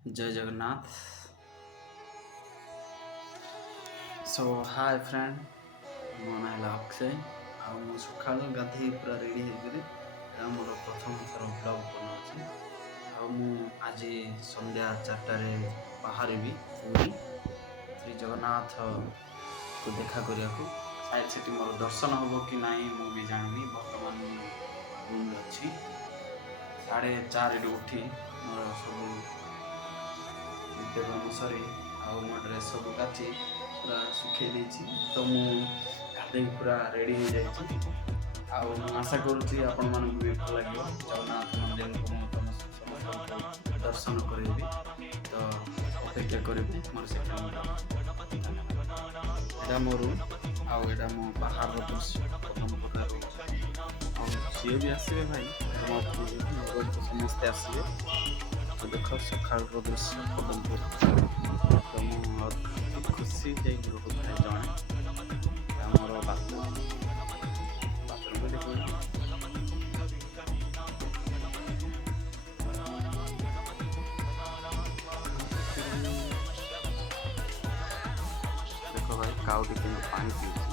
जय जगन्नाथ। सो hi friend, मो ना है अक्षय। मु सका गाधे पूरा रेडी होकर मोर प्रथम थर ब्लॉग बनाऊँ। आज संध्या 4टारे बाहर पूरी श्री जगन्नाथ को देखा करने को। शायद से मोर दर्शन हम कि ना मु भी जानी। बर्तमान रूम अच्छी 4:30 उठी मोर सब नित्यकर्म सरी मो ड्रेस सब काची पूरा सुखे देछि। तो मु गाधे पूरा रेडी हो जाइछि। आशा करुँची आपण मानक भी भल लगे। जगन्नाथ मंदिर को मु तुम समस्त दर्शन करेबी। तो अपेक्षा करेबी मोर से एटा मो रूम आउटा मो बाहर दृश्य प्रथम प्रकार सी भी आसवे भाई समस्ते आसवे। तो देख सका दृश्य पदमपुर तो मुझे खुशी है भाई जड़े आमर बाथरूम देख भाई काउटी पानी पीछे